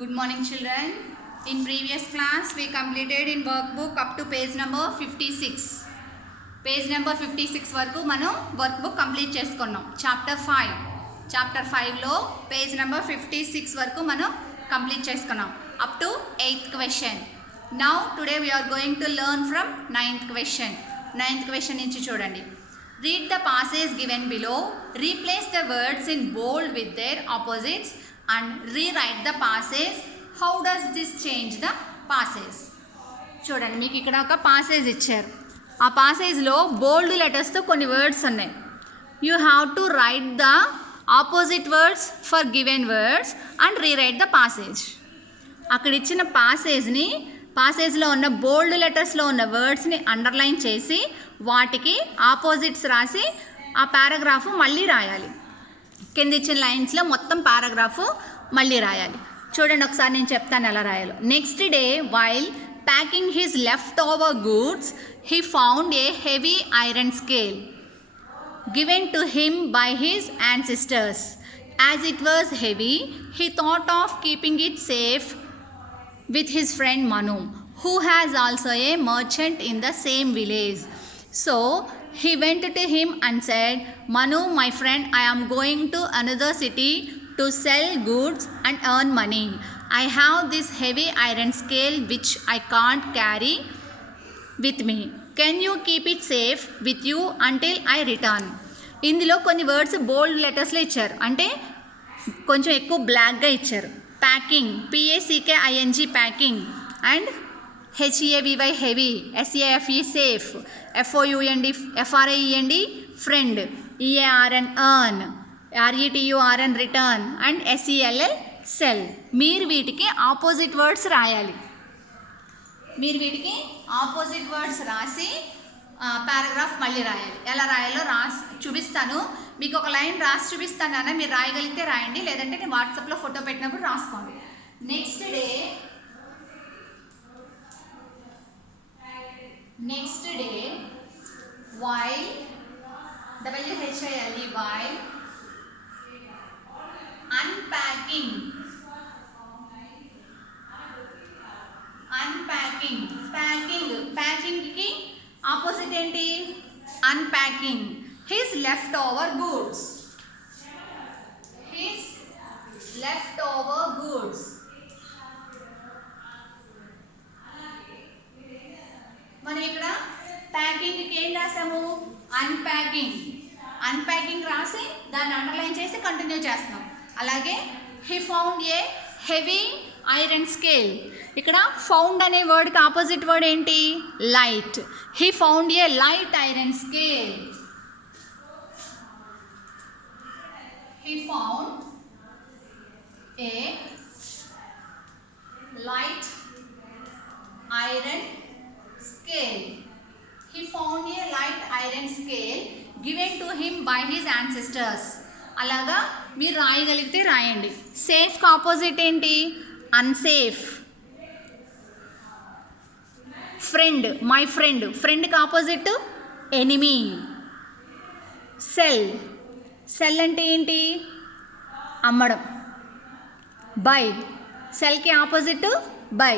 Good morning, children. In previous class, we completed in workbook up to page number 56. Page number 56 వరకు మనం workbook complete చేసుకున్నాం. Chapter 5. Chapter 5లో page number 56 వరకు మనం complete చేసుకున్నాం. Up to 8th question. Now today we are going to learn from 9th question. 9th question నుంచి చూడండి. Read the passage given below. Replace the words in bold with their opposites and rewrite the passage. How does this change the passage? చూడండి, మీకు ఇక్కడ ఒక passage ఇచ్చారు. ఆ పాసేజ్లో బోల్డ్ లెటర్స్తో కొన్ని words ఉన్నాయి. You have to right the opposite words for given words and rewrite the passage. అక్కడ ఇచ్చిన పాసేజ్లో ఉన్న బోల్డ్ లెటర్స్లో ఉన్న వర్డ్స్ని అండర్లైన్ చేసి వాటికి ఆపోజిట్స్ రాసి ఆ పారాగ్రాఫ్ మళ్ళీ రాయాలి. కింద ఇచ్చిన లైన్స్లో మొత్తం పారాగ్రాఫ్ మళ్ళీ రాయాలి. చూడండి, ఒకసారి నేను చెప్తాను ఎలా రాయాలో. Next day while packing his leftover goods he found a heavy iron scale given to him by his ancestors. As it was heavy, he thought of keeping it safe with his friend Manu, who has also a merchant in the same village. So he went to him and said, Manu, my friend, I am going to another city to sell goods and earn money. I have this heavy iron scale which I can't carry with me. Can you keep it safe with you until I return? ఇందులో కొన్ని words బోల్డ్ లెటర్స్లో ఇచ్చారు, అంటే కొంచెం ఎక్కువ బ్లాక్గా ఇచ్చారు. Packing, PACKING packing, and HEAVY heavy, SAFE safe, FOUND FRIEND friend, EARN earn, RETURN return, and SELL cell. మీరు వీటికి ఆపోజిట్ వర్డ్స్ రాయాలి. రాసి పారాగ్రాఫ్ మళ్ళీ రాయాలి. ఎలా రాయాలో చూపిస్తాను. మీకు ఒక లైన్ రాసి చూపిస్తాను అన్న, మీరు రాయగలిగితే రాయండి, లేదంటే నేను వాట్సాప్లో ఫోటో పెట్టినప్పుడు రాసుకోండి. Next day while WHILE while unpacking ప్యాకింగ్కి ఆపోజిట్ ఏంటి? Unpacking. His leftover goods మనం ఇక్కడ ప్యాకింగ్కి ఏం రాసాము? అన్ప్యాకింగ్ రాసి దాన్ని అండర్లైన్ చేసి కంటిన్యూ చేస్తున్నాం. అలాగే he found A heavy iron scale. ఇక్కడ ఫౌండ్ అనే వర్డ్కి ఆపోజిట్ వర్డ్ ఏంటి? Light. He found A light iron scale. He found A light iron scale. He found a light iron scale given to him by his ancestors. అలాగా మీరు రాయగలిగితే రాయండి. సేఫ్కి opposite ఏంటి? Unsafe. Friend, my ఫ్రెండ్కి opposite enemy. Sell అంటే ఏంటి? అమ్మడం. బై, సెల్కి ఆపోజిట్ బై.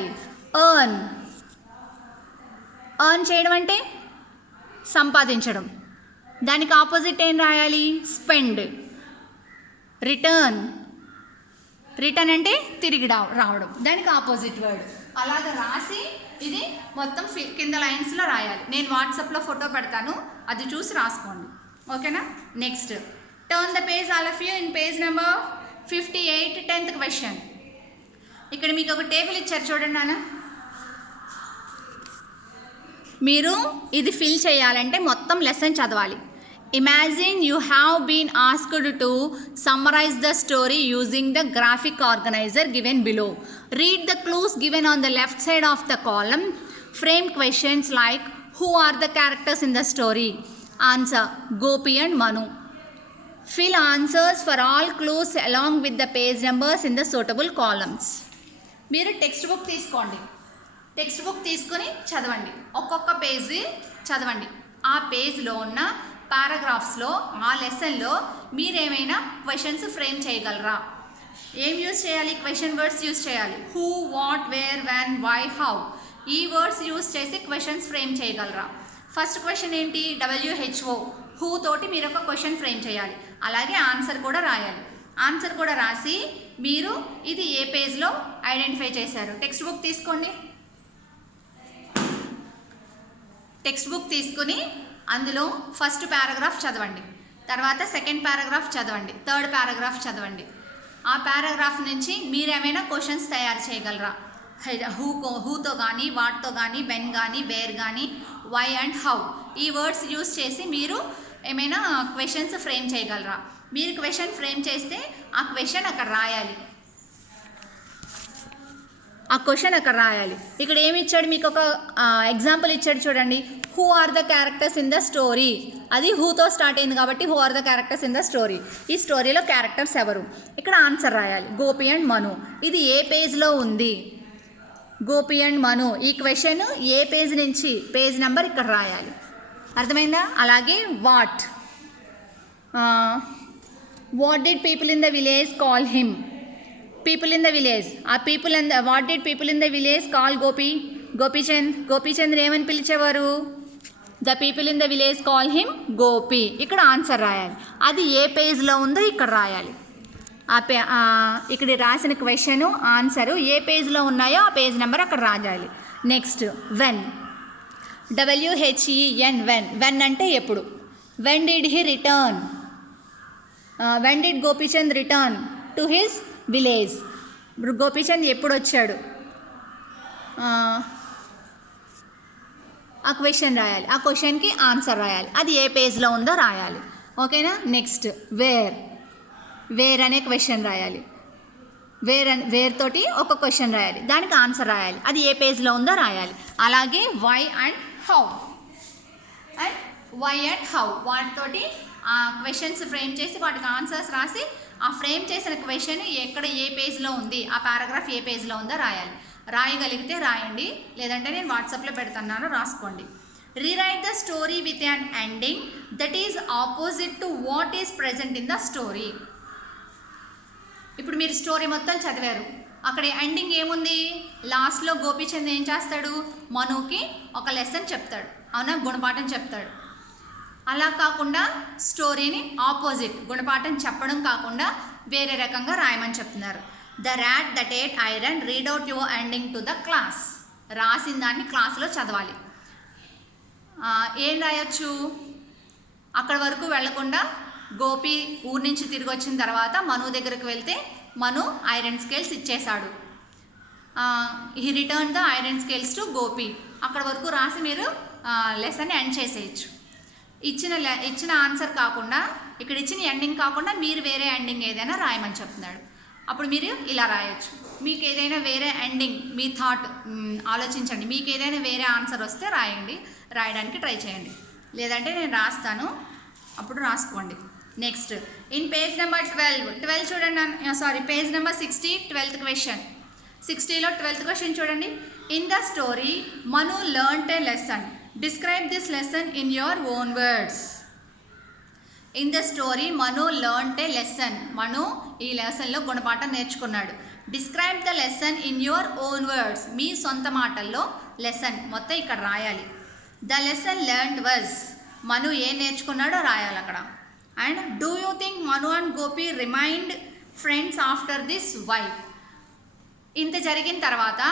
ఎర్న్ చేయడం అంటే సంపాదించడం, దానికి ఆపోజిట్ ఏం రాయాలి? స్పెండ్. రిటర్న్ అంటే తిరిగి రావడం, దానికి ఆపోజిట్ వర్డ్. అలాగ రాసి ఇది మొత్తం కింద లైన్స్లో రాయాలి. నేను వాట్సాప్లో ఫోటో పెడతాను, అది చూసి రాసుకోండి. ఓకేనా? Next turn the page all of you in page number 58, 10th question. ఇక్కడ మీకు ఒక టేబుల్ ఇచ్చారు, చూడండి నాన్న. మీరు ఇది ఫిల్ చేయాలంటే మొత్తం లెసన్ చదవాలి. Imagine you have been asked to summarize the story using the graphic organizer given below. Read the clues given on the left side of the column. Frame questions like who are the characters in the story? Answer Gopi and Manu. Fill answers for all clues along with the page numbers in the suitable columns. మీరు text book తీసుకోండి. Text book తీసుకుని చదవండి, ఒక్కొక్క page చదవండి. ఆ పేజ్లో ఉన్న పారాగ్రాఫ్స్లో, ఆ లెసన్లో మీరేమైనా క్వశ్చన్స్ ఫ్రేమ్ చేయగలరా? ఏం యూజ్ చేయాలి? క్వశ్చన్ వర్డ్స్ యూజ్ చేయాలి. Who, what, where, when, why, how. ఈ వర్డ్స్ యూజ్ చేసి క్వశ్చన్స్ ఫ్రేమ్ చేయగలరా? ఫస్ట్ క్వశ్చన్ ఏంటి? WHO. హూ తోటి మీరు ఒక క్వశ్చన్ ఫ్రేమ్ చేయాలి. అలాగే ఆన్సర్ కూడా రాయాలి. ఆన్సర్ కూడా రాసి మీరు ఇది ఏ పేజ్లో ఐడెంటిఫై చేశారు. టెక్స్ట్ బుక్ తీసుకోండి. టెక్స్ట్ బుక్ తీసుకుని అందులో ఫస్ట్ పారాగ్రాఫ్ చదవండి, తర్వాత సెకండ్ పారాగ్రాఫ్ చదవండి, థర్డ్ పారాగ్రాఫ్ చదవండి. ఆ పారాగ్రాఫ్ నుంచి మీరేమైనా క్వశ్చన్స్ తయారు చేయగలరా? హూతో కానీ, వాట్తో కానీ, వెన్ కానీ, వేర్ కానీ, వై అండ్ హౌ ఈ వర్డ్స్ యూస్ చేసి మీరు ఏమైనా క్వశ్చన్స్ ఫ్రేమ్ చేయగలరా? మీరు క్వశ్చన్ ఫ్రేమ్ చేస్తే ఆ క్వశ్చన్ అక్కడ రాయాలి. ఇక్కడ ఏమి ఇచ్చాడు? మీకు ఒక ఎగ్జాంపుల్ ఇచ్చాడు చూడండి. Who are the characters in the story. అది హూతో స్టార్ట్ అయింది కాబట్టి who are the characters in the story. ఈ స్టోరీలో క్యారెక్టర్స్ ఎవరు? ఇక్కడ ఆన్సర్ రాయాలి. గోపి అండ్ మను. ఇది ఏ పేజ్లో ఉంది? గోపి అండ్ మను. ఈ క్వశ్చన్ ఏ పేజ్ నుంచి? పేజ్ నెంబర్ ఇక్కడ రాయాలి. అర్థమైందా? అలాగే what did people in the village call him? People in the village. ఆ people and what did people in the village call Gopichand ఏమని పిలిచేవారు? The people in the village call him Gopi. ఇక్కడ answer రాయాలి. అది ఏ పేజ్లో ఉందో ఇక్కడ రాయాలి. ఇక్కడ రాసిన క్వశ్చను, ఆన్సరు ఏ పేజ్లో ఉన్నాయో ఆ పేజ్ నెంబర్ అక్కడ రాయాలి. Next when. WHEN. వెన్ అంటే ఎప్పుడు? When did he return? When did Gopichand return to his village? Gopichand ఎప్పుడు వచ్చాడు? ఆ క్వశ్చన్ రాయాలి. ఆ క్వశ్చన్కి ఆన్సర్ రాయాలి. అది ఏ పేజ్లో ఉందో రాయాలి. ఓకేనా? నెక్స్ట్ వేర్ అనే క్వశ్చన్ రాయాలి. వేర్ తోటి ఒక క్వశ్చన్ రాయాలి, దానికి ఆన్సర్ రాయాలి. అది ఏ పేజ్లో ఉందో రాయాలి. అలాగే వై అండ్ హౌ వాటితోటి ఆ క్వశ్చన్స్ ఫ్రేమ్ చేసి వాటికి ఆన్సర్స్ రాసి ఆ ఫ్రేమ్ చేసిన క్వశ్చన్ ఎక్కడ ఏ పేజ్లో ఉంది, ఆ పారాగ్రాఫ్ ఏ పేజ్లో ఉందో రాయాలి. రాయగలిగితే రాయండి, లేదంటే నేను వాట్సాప్లో పెడుతున్నాను, రాసుకోండి. Rewrite the story with an ending that is opposite to what is present in the story. ఇప్పుడు మీరు స్టోరీ మొత్తం చదివారు, అక్కడ ఎండింగ్ ఏముంది? లాస్ట్లో గోపీచంద్ ఏం చేస్తాడు? మనుకి ఒక లెసన్ చెప్తాడు, అవునా, గుణపాఠం చెప్తాడు. అలా కాకుండా స్టోరీని ఆపోజిట్, గుణపాఠం చెప్పడం కాకుండా వేరే రకంగా రాయమని చెప్తున్నారు. The rat that ate iron read out your ending to the class. రాసిన దాన్ని క్లాస్లో చదవాలి. ఏం రాయొచ్చు? అక్కడ వరకు వెళ్లకుండా గోపి ఊరి నుంచి తిరిగి వచ్చిన తర్వాత మను దగ్గరకు వెళ్తే మను ఐరన్ స్కేల్స్ ఇచ్చేశాడు. He return the iron scales to Gopi. అక్కడ వరకు రాసి మీరు లెసన్ ఎండ్ చేసేయచ్చు. ఇచ్చిన ఆన్సర్ కాకుండా, ఇక్కడ ఇచ్చిన ఎండింగ్ కాకుండా మీరు వేరే ఎండింగ్ ఏదైనా రాయమని చెప్తున్నాడు. అప్పుడు మీరు ఇలా రాయొచ్చు. మీకు ఏదైనా వేరే ఎండింగ్, మీ థాట్ ఆలోచించండి. మీకు ఏదైనా వేరే ఆన్సర్ వస్తే రాయడానికి ట్రై చేయండి, లేదంటే నేను రాస్తాను, అప్పుడు రాసుకోండి. నెక్స్ట్ ఇన్ పేజ్ నెంబర్ 12 చూడండి. Page number 60 12th question. 60లో 12th క్వశ్చన్ చూడండి. In the story Manu learned a lesson. Describe this lesson in your own words. In the story Manu learned a lesson. Manu ఈ లెసన్లో గుణపాఠం నేర్చుకున్నాడు. Describe the lesson in your own words. మీ సొంత మాటల్లో lesson మొత్తం ఇక్కడ రాయాలి. The lesson learned was. Manu ఏం నేర్చుకున్నాడో రాయాలి అక్కడ. And do you think Manu and Gopi remind friends after this? Why. ఇంత జరిగిన తర్వాత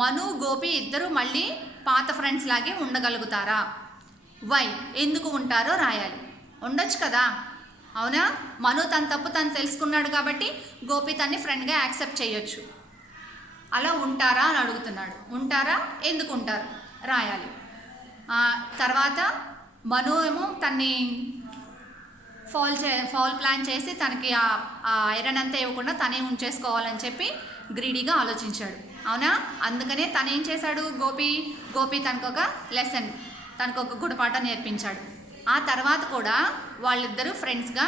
మను గోపి ఇద్దరు మళ్ళీ పాత ఫ్రెండ్స్ లాగే ఉండగలుగుతారా? వై, ఎందుకు ఉంటారో రాయాలి. ఉండొచ్చు కదా, అవునా? మను తన తప్పు తను తెలుసుకున్నాడు కాబట్టి గోపి తన్ని ఫ్రెండ్గా యాక్సెప్ట్ చేయొచ్చు. అలా ఉంటారా అని అడుగుతున్నాడు. ఉంటారా, ఎందుకు ఉంటారు రాయాలి. తర్వాత మను ఏమో తన్ని ఫౌల్ ప్లాన్ చేసి తనకి ఆ ఐరన్ అంతా ఇవ్వకుండా తనే ఉంచేసుకోవాలని చెప్పి గ్రీడీగా ఆలోచించాడు, అవునా? అందుకనే తను ఏం చేశాడు? గోపి తనకొక లెసన్, తనకొక గుణపాఠం నేర్పించాడు. ఆ తర్వాత కూడా వాళ్ళిద్దరూ ఫ్రెండ్స్గా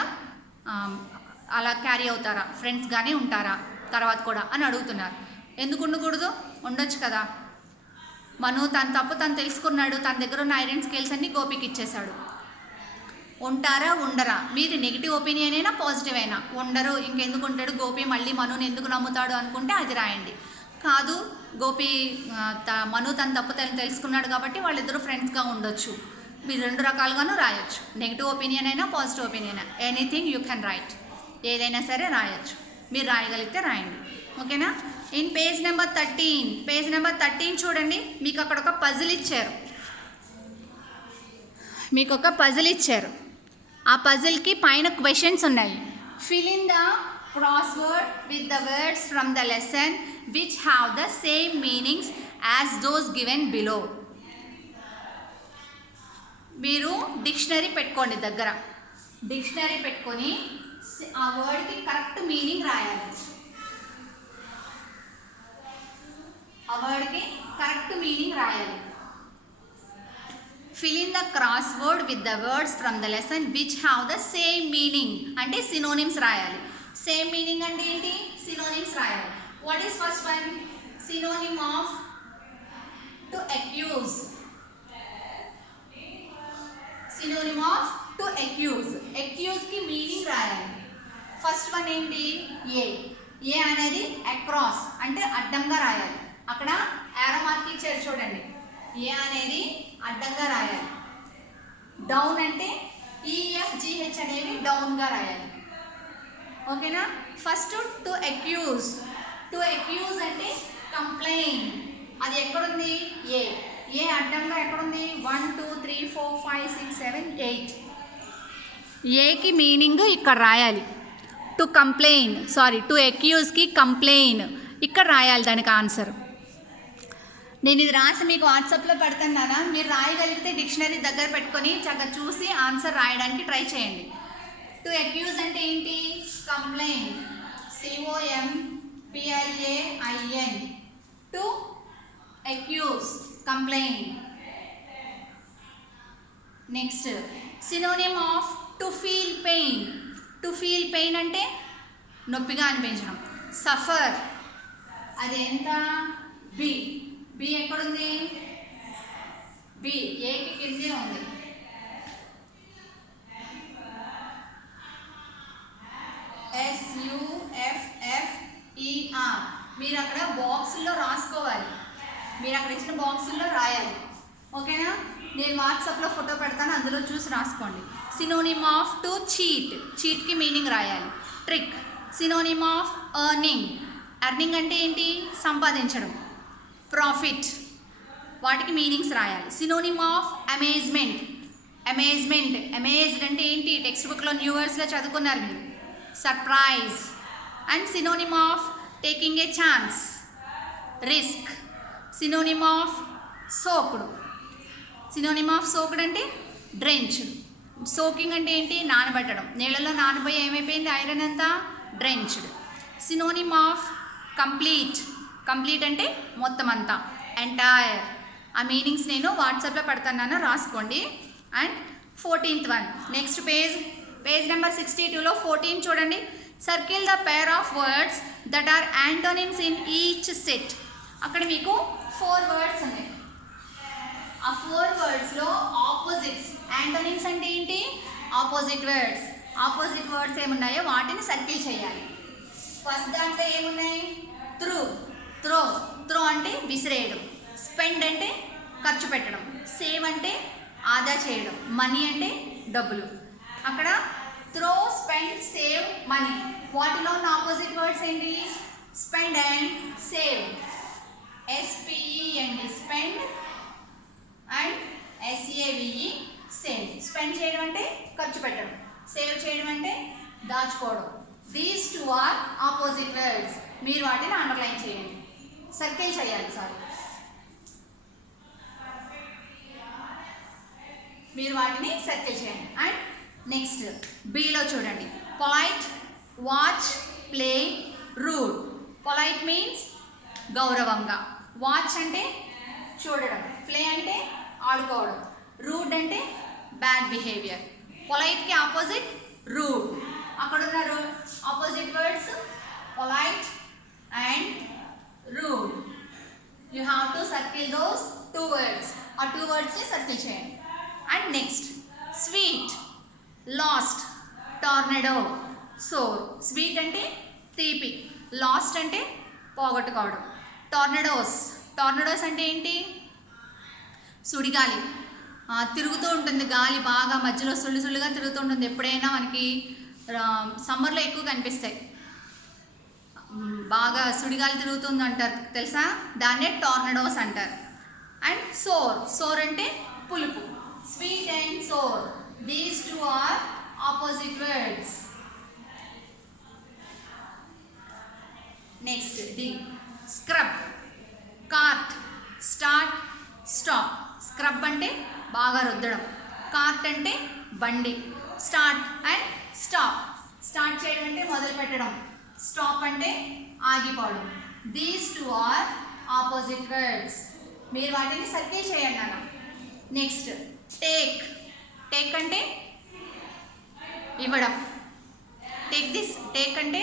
అలా క్యారీ అవుతారా, ఫ్రెండ్స్గానే ఉంటారా తర్వాత కూడా అని అడుగుతున్నారు. ఎందుకు ఉండకూడదు? ఉండొచ్చు కదా. మను తన తప్పు తను తెలుసుకున్నాడు, తన దగ్గర ఉన్న ఐరన్ స్కేల్స్ అన్నీ గోపికి ఇచ్చేశాడు. ఉంటారా ఉండరా, మీరు నెగిటివ్ ఒపీనియన్ అయినా పాజిటివ్ అయినా, ఉండరు ఇంకెందుకు ఉంటాడు గోపి మళ్ళీ మనుని ఎందుకు నమ్ముతాడు అనుకుంటే అది రాయండి. కాదు గోపి మను తన తప్పు తెలుసుకున్నాడు కాబట్టి వాళ్ళిద్దరూ ఫ్రెండ్స్గా ఉండొచ్చు, మీరు రెండు రకాలుగాను రాయొచ్చు. నెగిటివ్ ఒపీనియన్ అయినా positive opinion, anything you can write, ఏదైనా సరే రాయొచ్చు. మీరు రాయగలిగితే రాయండి. ఓకేనా. ఇన్ పేజ్ నెంబర్ 13 చూడండి, మీకు అక్కడ ఒక పజిల్ ఇచ్చారు. ఆ పజిల్కి పైన క్వశ్చన్స్ ఉన్నాయి. Fill in the crossword with the words from the lesson which have the same meanings as those given below. మీరు డిక్షనరీ పెట్టుకోండి దగ్గర, డిక్షనరీ పెట్టుకొని ఆ వర్డ్కి కరెక్ట్ మీనింగ్ రాయాలి. Fill in the crossword with the words from the lesson which have the same meaning. అంటే synonyms రాయాలి. Same meaning అంటే ఏంటి? Synonyms రాయాలి. What is first one? Synonym of to accuse. Synonym of to accuse. Accuse కి meaning రాయాలి. First one ఏంటి? ఏ అనేది across అంటే అడ్డంగా రాయాలి. అక్కడ యారో మార్క్ ఇచ్చారు చూడండి, ఏ అనేది అడ్డంగా రాయాలి. డౌన్ అంటే EFGH అనేవి డౌన్గా రాయాలి. ఓకేనా. ఫస్ట్ టు అక్యూజ్ అంటే కంప్లైంట్, అది ఎక్కడుంది? ఏ అడ్డంగా ఎక్కడుంది? 1 2 3 4 5 6 7 8. ఏకి మీనింగ్ ఇక్కడ రాయాలి. టు అక్యూజ్కి కంప్లైన్ ఇక్కడ రాయాలి దానికి ఆన్సర్. నేను ఇది రాసి మీకు వాట్సాప్లో పెడతాను, మీరు రాయగలిగితే డిక్షనరీ దగ్గర పెట్టుకొని చక్కగా చూసి ఆన్సర్ రాయడానికి ట్రై చేయండి. టు అక్యూజ్ అంటే ఏంటి? Complaint, COMPLAIN. To accuse complaint. Next synonym of to feel pain అంటే నొప్పిగా అనిపించడం. సఫర్ అది ఎంత? బి ఎక్కడుంది? బి ఏకి కిందే ఉంది. SUFFER మీరు అక్కడ బాక్సుల్లో రాసుకోవాలి, మీరు అక్కడ ఇచ్చిన బాక్సుల్లో రాయాలి. ఓకేనా. నేను వాట్సాప్లో ఫోటో పెడతాను, అందులో చూసి రాసుకోండి. సినోనిమ్ ఆఫ్ టు చీట్కి మీనింగ్ రాయాలి. ట్రిక్. సినోనిమ్ ఆఫ్ ఎర్నింగ్ అంటే ఏంటి? సంపాదించడం. ప్రాఫిట్, వాటికి మీనింగ్స్ రాయాలి. సినోనిమ్ ఆఫ్ అమేజ్మెంట్ అంటే ఏంటి? టెక్స్ట్ బుక్లో న్యూ వర్డ్స్లో చదువుకున్నారు మీరు. Surprise. And synonym of taking a chance, risk. Synonym of soaked అంటే డ్రెంచ్డ్. సోకింగ్ అంటే ఏంటి? నానబెట్టడం. నీళ్ళలో నానబోయి ఏమైపోయింది? ఐరన్ అంతా డ్రెంచ్డ్. సినోనిమ్ ఆఫ్ కంప్లీట్ అంటే మొత్తం అంతా, ఎంటైర్. ఆ మీనింగ్స్ నేను వాట్సాప్లో పెడతాను, రాసుకోండి. And 14th one, next page number 62లో 14 చూడండి. Circle the pair of words that are antonyms in each set. అక్కడ మీకు 4 వర్డ్స్ ఉన్నాయి. ఆ 4 వర్డ్స్లో ఆపోజిట్స్. యాంటోనిమ్స్ అంటే ఏంటి? ఆపోజిట్ వర్డ్స్ ఏమున్నాయో వాటిని సర్కిల్ చేయాలి. ఫస్ట్ దాంట్లో ఏమున్నాయి? త్రో అంటే విసిరేయడం. స్పెండ్ అంటే ఖర్చు పెట్టడం. సేవ్ అంటే ఆదా చేయడం. మనీ అంటే డబ్బులు. అక్కడ త్రో, స్పెండ్, సేవ్, మనీ. వాటిలో ఉన్న ఆపోజిట్ వర్డ్స్ ఏంటి? Spend and save. SPEND spend and SAVE save. Spend చేయడం అంటే ఖర్చు పెట్టడం, సేవ్ చేయడం అంటే దాచుకోవడం. These 2 are opposite words. మీరు వాటిని అండర్లైన్ చేయండి, సర్కిల్ చేయాలి. మీరు వాటిని సర్కిల్ చేయండి. అండ్ నెక్స్ట్ బిలో చూడండి. Polite, watch, play, rude. Polite means గౌరవంగా. వాచ్ అంటే చూడడం. ప్లే అంటే ఆడుకోవడం. రూడ్ అంటే బ్యాడ్ బిహేవియర్. పొలైట్కి ఆపోజిట్ రూడ్. అక్కడున్న opposite words polite and rude. You have to circle those 2 words. ఆ 2 wordsని సర్కిల్ చేయండి. And next sweet. లాస్ట్ అంటే పోగొట్టుకోవడం. టోర్నడోస్ అంటే ఏంటి? సుడిగాలి. తిరుగుతూ ఉంటుంది గాలి, బాగా మధ్యలో సుళ్ళుగా తిరుగుతూ ఉంటుంది. ఎప్పుడైనా మనకి సమ్మర్లో ఎక్కువ కనిపిస్తాయి. బాగా సుడిగాలి తిరుగుతుంది అంటారు తెలుసా, దాన్నే టోర్నడోస్ అంటారు. అండ్ సోర్ అంటే పులుపు. Sweet and sour, these two are opposite words. Next D. Scrub, cart, start, stop. Scrub అంటే బాగా రుద్దడం, కార్ట్ అంటే బండి, స్టార్ట్ అండ్ స్టాప్. స్టార్ట్ చేయడం అంటే మొదలు పెట్టడం, స్టాప్ అంటే ఆగిపోవడం. These two are opposite words. మీరు వాటిని సర్కిల్ చేయండి అన్న. నెక్స్ట్ టేక్ అంటే ఇవ్వడం. టేక్ అంటే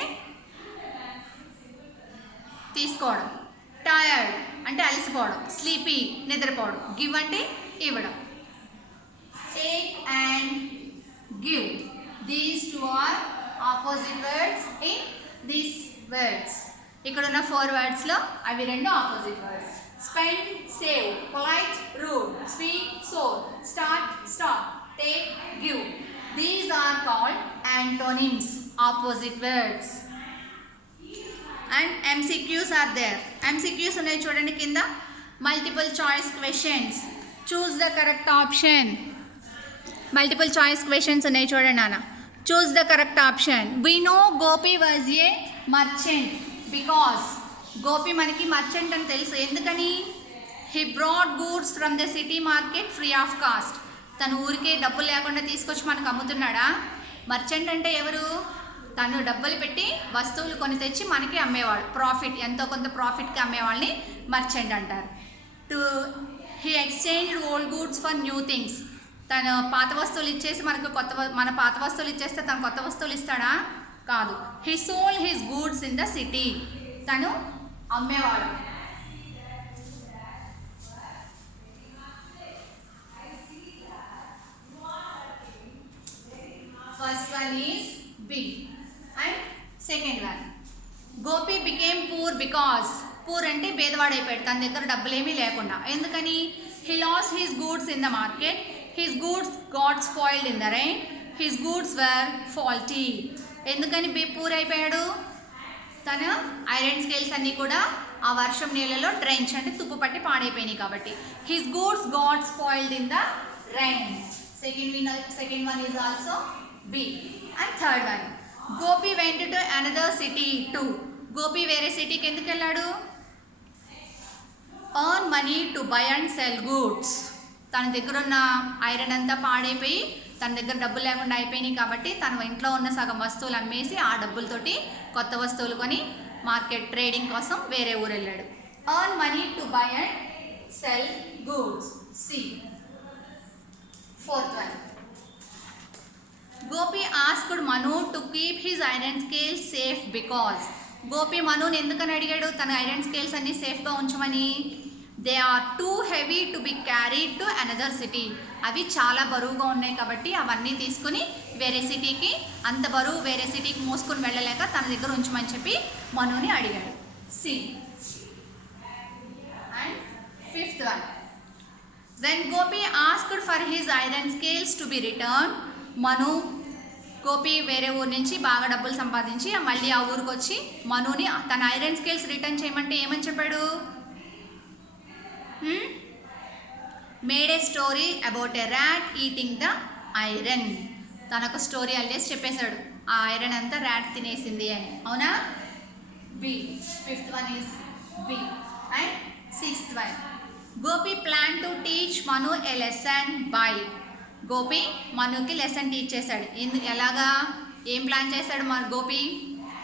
తీసుకోవడం. టైర్డ్ అంటే అలసిపోవడం, స్లీపీ నిద్రపోవడం. గివ్ అంటే ఇవ్వడం. Take and give, these two are opposite words in these words. ఇక్కడ ఉన్న 4 వర్డ్స్లో అవి 2 opposite words. Spend, save, polite, rude, sweet, sour, start, stop, take, give. These are called antonyms, opposite words. And MCQs are there. MCQs ఉన్నాయి చూడండి కింద. Multiple choice questions, choose the correct option. Multiple choice questions ఉన్నాయి చూడండి నాన్న. Choose the correct option. We know Gopi was a merchant because. Gopi మనకి merchant అని తెలుసు. ఎందుకని? He broad goods from the city market free of cost. తను ఊరికే డబ్బులు లేకుండా తీసుకొచ్చి మనకు అమ్ముతున్నాడా? మర్చెంట్ అంటే ఎవరు? తను డబ్బులు పెట్టి వస్తువులు కొని తెచ్చి మనకి అమ్మేవాడు. ప్రాఫిట్, ఎంతో కొంత ప్రాఫిట్కి అమ్మేవాళ్ళని మర్చెంట్ అంటారు. He exchanged old goods for new things. తను పాత వస్తువులు ఇచ్చేసి మన పాత వస్తువులు ఇచ్చేస్తే తను కొత్త వస్తువులు ఇస్తాడా? కాదు. He sold his goods in the city. తను అమ్మేవాడు. First one is B. And second one, Gopi became poor because. Poor అంటే పేదవాడైపోయాడు, తన దగ్గర డబ్బులేమీ లేకుండా. ఎందుకని? He lost his goods in the market. His goods got spoiled in the rain. His goods were faulty. ఎందుకని పూర్ అయిపోయాడు? తన ఐరన్ స్కేల్స్ అన్నీ కూడా ఆ వర్షం నీళ్ళలో డ్రెంచ్ అంటే తుప్పు పట్టి పాడైపోయినాయి కాబట్టి. His goods got spoiled in the rain. Second one is also be. And third one, Gopi went to another city to. Gopi వేరే సిటీకి ఎందుకు వెళ్ళాడు? Earn money to buy and sell goods. తన దగ్గర ఉన్న ఐరన్ అంతా పాడైపోయి తన దగ్గర డబ్బులు లేకుండా అయిపోయినాయి కాబట్టి తన ఇంట్లో ఉన్న సగం వస్తువులు అమ్మేసి ఆ డబ్బులతోటి కొత్త వస్తువులు కొని మార్కెట్ ట్రేడింగ్ కోసం వేరే ఊరు వెళ్ళాడు. Earn money to buy and sell goods. C. Fourth one, Gopi asked Manu to keep his iron scales safe because. Gopi మనుని ఎందుకని అడిగాడు తన ఐరన్ స్కేల్స్ అన్ని సేఫ్గా ఉంచమని? They are too heavy to be carried to another city. అవి చాలా బరువుగా ఉన్నాయి కాబట్టి అవన్నీ తీసుకుని వేరే సిటీకి, అంత బరువు వేరే సిటీకి మోసుకుని వెళ్ళలేక తన దగ్గర ఉంచమని చెప్పి మనుని అడిగాడు. C. And fifth one, when Gopi asked for his iron scales to be return. Gopi వేరే ఊరు నుంచి బాగా డబ్బులు సంపాదించి మళ్ళీ ఆ ఊరికి వచ్చి మనుని తన ఐరన్ స్కేల్స్ రిటర్న్ చేయమంటే ఏమని చెప్పాడు? Made a story about a rat eating the iron. తనొక స్టోరీ అల్లేసి చెప్పేశాడు ఆ ఐరన్ అంతా ర్యాట్ తినేసింది అని. అవునా? B. Fifth one is B. And sixth one, Gopi plan to teach Manu a lesson by. Gopi మనుకి లెసన్ టీచ్ చేశాడు. ఎలాగా? ఏం ప్లాన్ చేశాడు Gopi?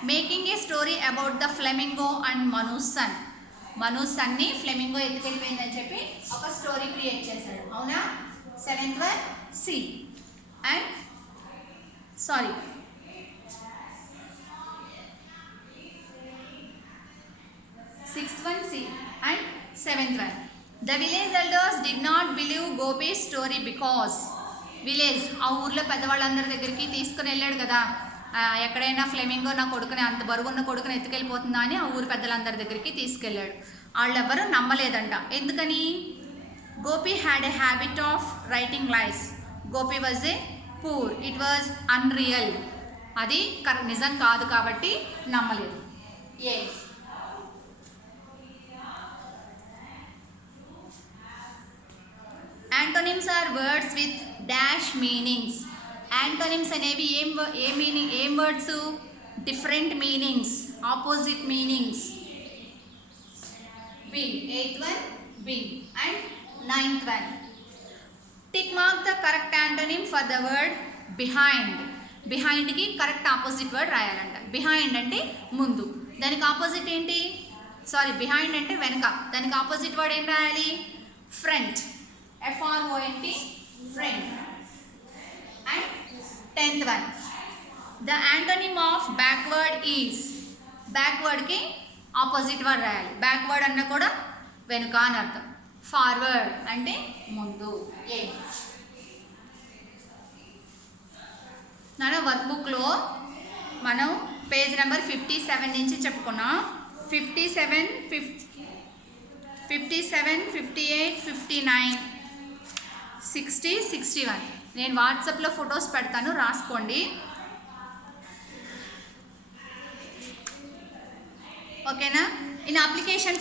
Making a story about the flamingo and Manu's son. Manu's సన్ని ఫ్లెమింగో ఎత్తుకెళ్ళిపోయిందని చెప్పి ఒక స్టోరీ క్రియేట్ చేశాడు. అవునా? Seventh one C. And sixth one C. And seventh one, the village elders did not believe Gopi's story because. Village, ఆ ఊర్లో పెద్దవాళ్ళందరి దగ్గరికి తీసుకుని వెళ్ళాడు కదా, ఎక్కడైనా ఫ్లెమింగో నా కొడుకుని అంత బరువున్న కొడుకుని ఎత్తుకెళ్ళిపోతుందా అని ఆ ఊరి పెద్దలందరి దగ్గరికి తీసుకెళ్ళాడు. వాళ్ళెవ్వరూ నమ్మలేదంట. ఎందుకని? Gopi had a habit of writing lies. Gopi was a poor. It was unreal. అది నిజం కాదు కాబట్టి నమ్మలేదు. A antonyms are words with dash meanings. Antonyms అనేవి ఏం words? Different meanings, opposite meanings. B 8th one B and 9th one. Tick mark the correct antonym for the word behind. Behind కి correct opposite word రాయాలంట. Behind అంటే ముందు, దానికి opposite ఏంటి? Behind అంటే వెనక, దానికి ఆపోజిట్ వర్డ్ ఏం రాయాలి? Front. FRONT, front. And 10th one. The antonym of backward is. బ్యాక్వర్డ్కి ఆపోజిట్ వర్డ్ రాయాలి. బ్యాక్వర్డ్ అన్న కూడా వెనుక అని అర్థం. ఫార్వర్డ్ అంటే ముందు. ఏ నాన్న వర్క్ బుక్లో మనం పేజ్ నెంబర్ 57 నుంచి చెప్పుకున్నాం. 57, 58, 59, 60, 61. నేను వాట్సాప్లో ఫొటోస్ పెడతాను, రాసుకోండి. ఓకేనా? ఇన్ అప్లికేషన్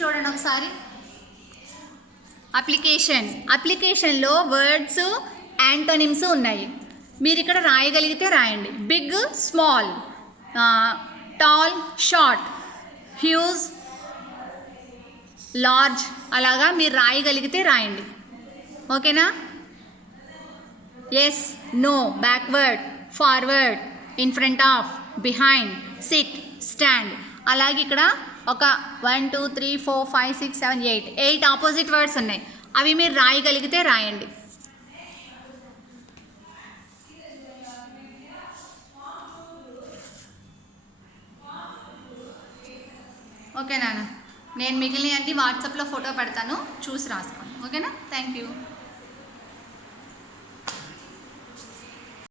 చూడండి ఒకసారి. అప్లికేషన్లో వర్డ్స్ యాంటోనిమ్స్ ఉన్నాయి. మీరు ఇక్కడ రాయగలిగితే రాయండి. Big, small, tall, short, huge, large, అలాగా మీరు రాయగలిగితే రాయండి. ఓకేనా? Yes, no, backward, forward, in front of, behind, sit, stand. అలాగే ఇక్కడ ఒక 1 2 3 4 5 6 7 8 ఆపోజిట్ వర్డ్స్ ఉన్నాయి. అవి మీరు రాయగలిగితే రాయండి. ఓకే నాన్న, నేను మిగిలిన అన్ని వాట్సాప్లో ఫోటో పెడతాను, చూసి రాసుకోండి. ఓకేనా? Thank you.